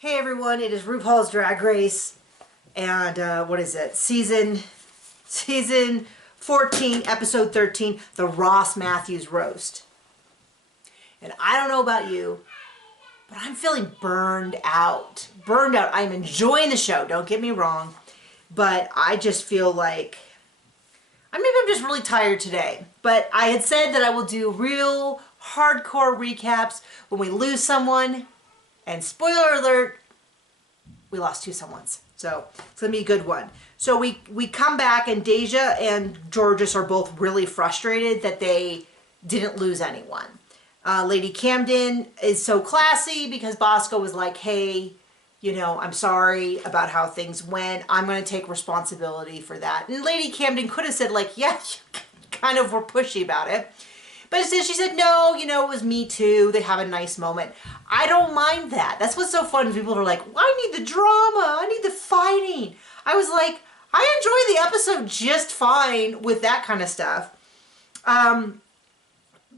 Hey everyone, it is RuPaul's Drag Race, and what is it? Season 14, episode 13, the Ross Mathews roast. And I don't know about you, but I'm feeling burned out. I'm enjoying the show, don't get me wrong, but I just feel like, maybe I'm just really tired today. But I had said that I will do real hardcore recaps when we lose someone. And spoiler alert, we lost two someones. So it's going to be a good one. So we come back and Deja and Georges are both really frustrated that they didn't lose anyone. Lady Camden is so classy because Bosco was like, hey, you know, I'm sorry about how things went. I'm going to take responsibility for that. And Lady Camden could have said like, yeah, you kind of were pushy about it. But instead she said, no, you know, it was me too. They have a nice moment. I don't mind that. That's what's so fun. People are like, well, I need the drama. I need the fighting. I was like, I enjoy the episode just fine with that kind of stuff.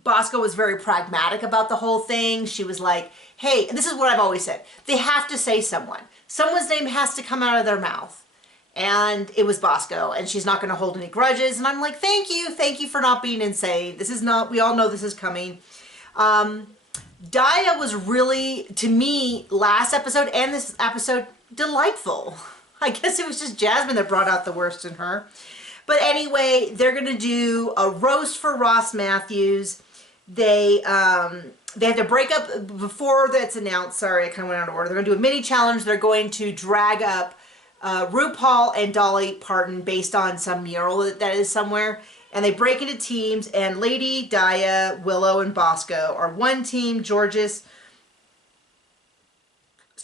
Bosco was very pragmatic about the whole thing. She was like, hey, and this is what I've always said. They have to say someone. Someone's name has to come out of their mouth. And it was Bosco, and she's not going to hold any grudges. And I'm like, thank you for not being insane. This is not, we all know this is coming. Daya was really, to me, last episode and this episode, delightful. I guess it was just Jasmine that brought out the worst in her. But anyway, they're going to do a roast for Ross Mathews. They have to break up before that's announced. Sorry, I kind of went out of order. They're going to do a mini challenge. They're going to drag up RuPaul and Dolly Parton based on some mural that is somewhere. And they break into teams, and Lady, Daya, Willow, and Bosco are one team. Georges,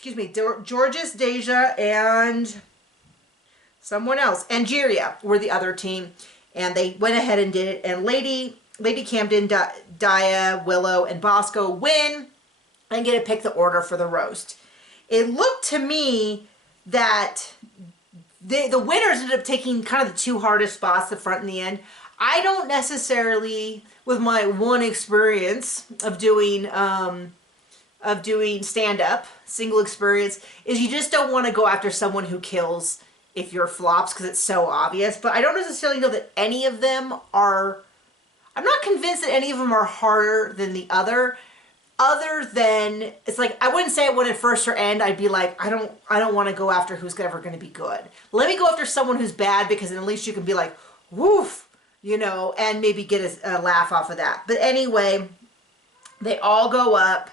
Deja, and someone else, Angeria, were the other team. And they went ahead and did it. And Lady Camden, Daya, Willow, and Bosco win and get to pick the order for the roast. It looked to me that the winners ended up taking kind of the two hardest spots, the front and the end. I don't necessarily, with my one experience of doing stand-up, single experience, is you just don't want to go after someone who kills if you're flops because it's so obvious. But I don't necessarily know that any of them are, I'm not convinced that any of them are harder than the other than, it's like, I wouldn't say it when it first or end. I'd be like, I don't want to go after who's ever going to be good. Let me go after someone who's bad, because then at least you can be like, woof, you know, and maybe get a laugh off of that. But anyway, they all go up.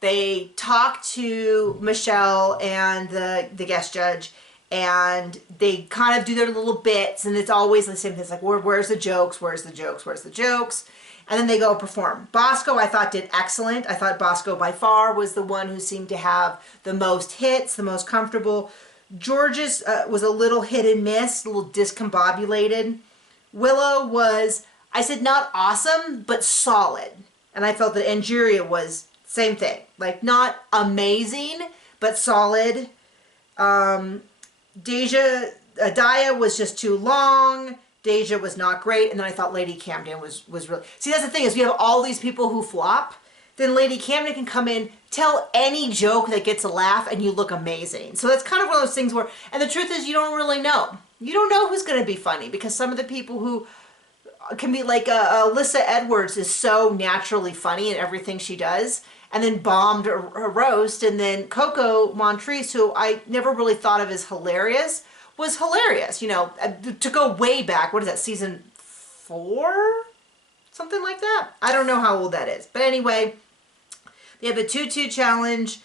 They talk to Michelle and the guest judge, and they kind of do their little bits, and it's always the same thing. It's like, where's the jokes? Where's the jokes? Where's the jokes? And then they go perform. Bosco, I thought, did excellent. I thought Bosco, by far, was the one who seemed to have the most hits, the most comfortable. Georges was a little hit and miss, a little discombobulated. Willow was, I said, not awesome, but solid. And I felt that Angeria was same thing. Like, not amazing, but solid. Daya was just too long. Deja was not great, and then I thought Lady Camden was really... See, that's the thing, is we have all these people who flop, then Lady Camden can come in, tell any joke that gets a laugh, and you look amazing. So that's kind of one of those things where... And the truth is, you don't really know. You don't know who's going to be funny, because some of the people who can be like... Alyssa Edwards is so naturally funny in everything she does, and then bombed her roast, and then Coco Montrese, who I never really thought of as hilarious, was hilarious, you know, to go way back. What is that, season 4? Something like that. I don't know how old that is. But anyway, they have a tutu challenge.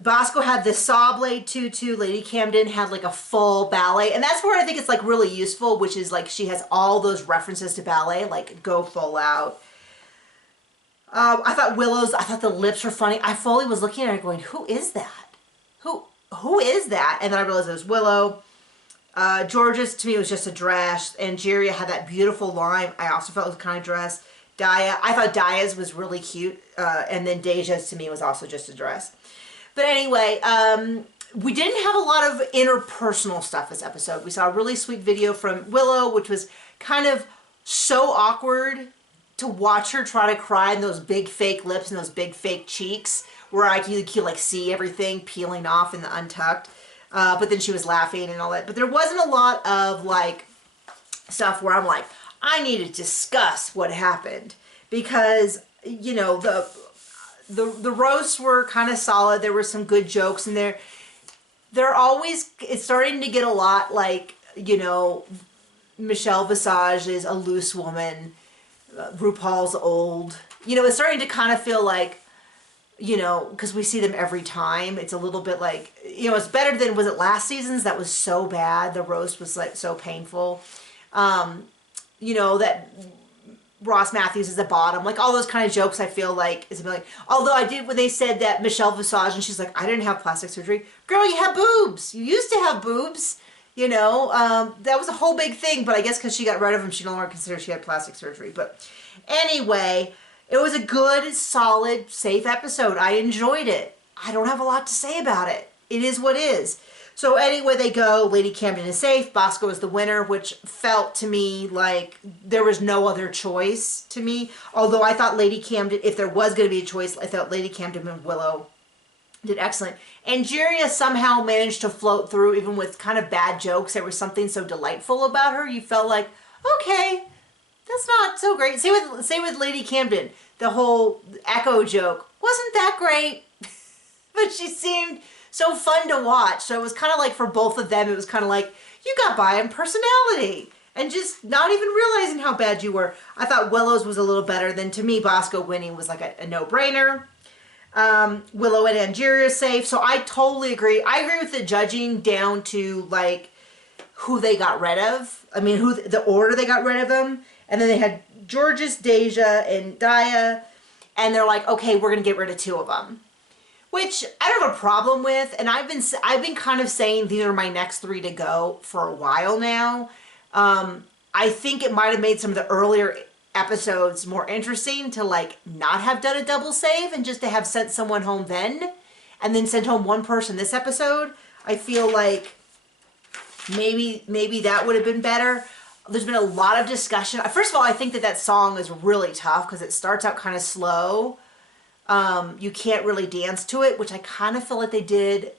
Bosco had the saw blade tutu. Lady Camden had like a full ballet. And that's where I think it's like really useful, which is like she has all those references to ballet, like go full out. I thought Willow's, I thought the lips were funny. I fully was looking at her going, who is that? Who is that? And then I realized it was Willow. Georges, to me, was just a dress. Angeria had that beautiful line. I also felt it was kind of dress. Daya, I thought Daya's was really cute. And then Deja's, to me, was also just a dress. But anyway, we didn't have a lot of interpersonal stuff this episode. We saw a really sweet video from Willow, which was kind of so awkward to watch her try to cry in those big fake lips and those big fake cheeks where you could like see everything peeling off in the Untucked. But then she was laughing and all that. But there wasn't a lot of like stuff where I'm like, I need to discuss what happened, because you know the roasts were kind of solid. There were some good jokes in there. They're always, it's starting to get a lot like, you know, Michelle Visage is a loose woman, RuPaul's old. You know, it's starting to kind of feel like, you know, because we see them every time. It's a little bit like, you know, it's better than, was it last season's? That was so bad. The roast was like so painful. You know, that Ross Mathews is the bottom. Like all those kind of jokes I feel like is like, although I did when they said that Michelle Visage, and she's like, I didn't have plastic surgery. Girl, you have boobs. You used to have boobs. You know, that was a whole big thing, but I guess because she got rid of them, she no longer considers she had plastic surgery. But anyway, it was a good, solid, safe episode. I enjoyed it. I don't have a lot to say about it. It is what is. So anyway, they go, Lady Camden is safe, Bosco is the winner, which felt to me like there was no other choice to me. Although I thought Lady Camden, if there was going to be a choice, I thought Lady Camden and Willow did excellent. Angeria somehow managed to float through, even with kind of bad jokes. There was something so delightful about her. You felt like, okay, that's not so great. Same with Lady Camden. The whole echo joke wasn't that great, but she seemed so fun to watch. So it was kind of like for both of them, it was kind of like you got by in personality and just not even realizing how bad you were. I thought Willow's was a little better than, to me, Bosco winning was like a no-brainer. Willow and Angeria safe. So I totally agree. I agree with the judging down to like who they got rid of. I mean, the order they got rid of them. And then they had Georges, Deja, and Daya. And they're like, okay, we're going to get rid of 2 of them. Which I don't have a problem with. And I've been kind of saying these are my next 3 to go for a while now. I think it might have made some of the earlier episodes more interesting to like not have done a double save and just to have sent someone home then and then sent home 1 person this episode. I feel like maybe that would have been better. There's been a lot of discussion. First of all, I think that song is really tough because it starts out kind of slow. You can't really dance to it, which I kind of feel like they did.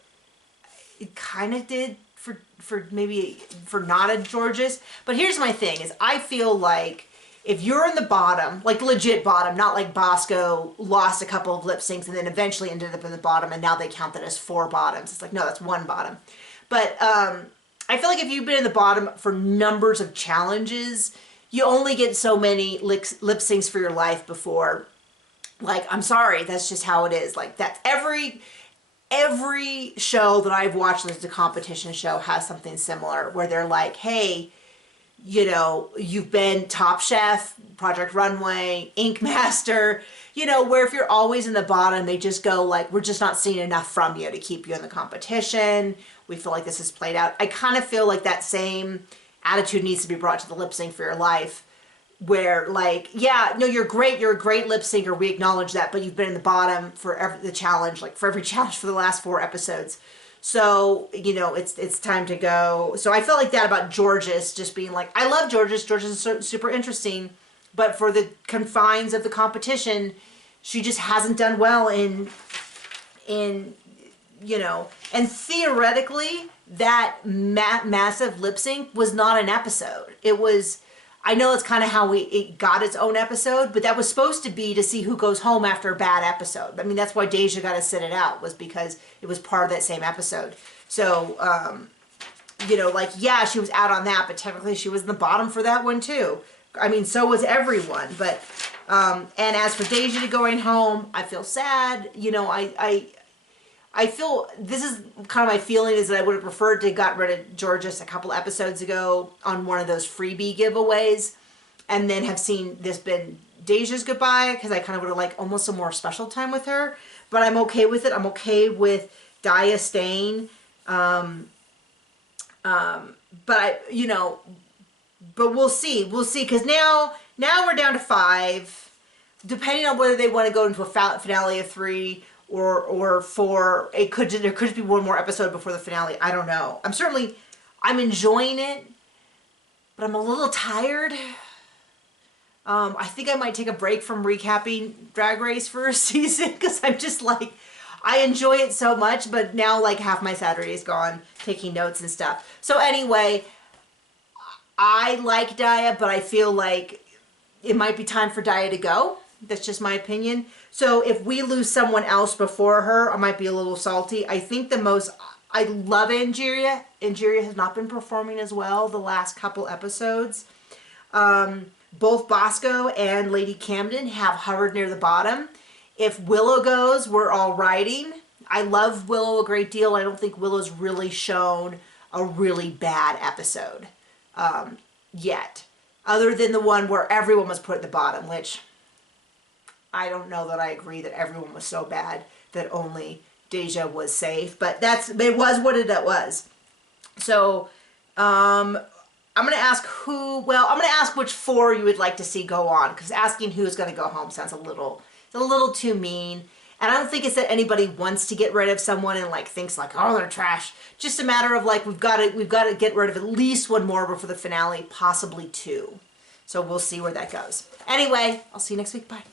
It kind of did for not a Georges. But here's my thing is I feel like if you're in the bottom, like legit bottom, not like Bosco lost a couple of lip syncs and then eventually ended up in the bottom and now they count that as 4 bottoms. It's like, no, that's 1 bottom. But I feel like if you've been in the bottom for numbers of challenges, you only get so many lip syncs for your life before, like, I'm sorry, that's just how it is. Like, that's every show that I've watched that's a competition show has something similar where they're like, hey, you know, you've been Top Chef, Project Runway, Ink Master, you know, where if you're always in the bottom, they just go like, we're just not seeing enough from you to keep you in the competition. We feel like this is played out. I kind of feel like that same attitude needs to be brought to the lip sync for your life where like, yeah, no, you're great. You're a great lip syncer. We acknowledge that, but you've been in the bottom for every challenge for the last 4 episodes. So, you know, it's time to go. So I felt like that about Georges, just being like, I love Georges. Georges is super interesting. But for the confines of the competition, she just hasn't done well in you know. And theoretically, that massive lip sync was not an episode. It was, I know it's kind of how it got its own episode, but that was supposed to be to see who goes home after a bad episode. I mean, that's why Deja got to sit it out, was because it was part of that same episode. So, you know, like, yeah, she was out on that, but technically she was in the bottom for that one too. I mean, so was everyone. But, and as for Deja going home, I feel sad. You know, I feel, this is kind of my feeling, is that I would have preferred to got rid of Georges a couple episodes ago on one of those freebie giveaways and then have seen this been Deja's goodbye, because I kind of would have liked almost a more special time with her. But I'm okay with it. I'm okay with Daya staying. But you know, but we'll see. We'll see, because now we're down to 5, depending on whether they want to go into a finale of 3 or 4. There could just be 1 more episode before the finale. I don't know. I'm enjoying it, but I'm a little tired. I think I might take a break from recapping Drag Race for a season, because I'm just like, I enjoy it so much, but now like half my Saturday is gone taking notes and stuff. So anyway, I like Daya, but I feel like it might be time for Daya to go. That's just my opinion. So if we lose someone else before her, I might be a little salty. I think I love Angeria. Angeria has not been performing as well the last couple episodes. Both Bosco and Lady Camden have hovered near the bottom. If Willow goes, we're all riding. I love Willow a great deal. I don't think Willow's really shown a really bad episode yet. Other than the one where everyone was put at the bottom, which I don't know that I agree that everyone was so bad that only Deja was safe. But it was what it was. So I'm going to ask I'm going to ask which 4 you would like to see go on, because asking who's going to go home sounds a little too mean. And I don't think it's that anybody wants to get rid of someone and like thinks like, oh, they're trash. Just a matter of like, we've got to get rid of at least 1 more before the finale, possibly 2. So we'll see where that goes. Anyway, I'll see you next week. Bye.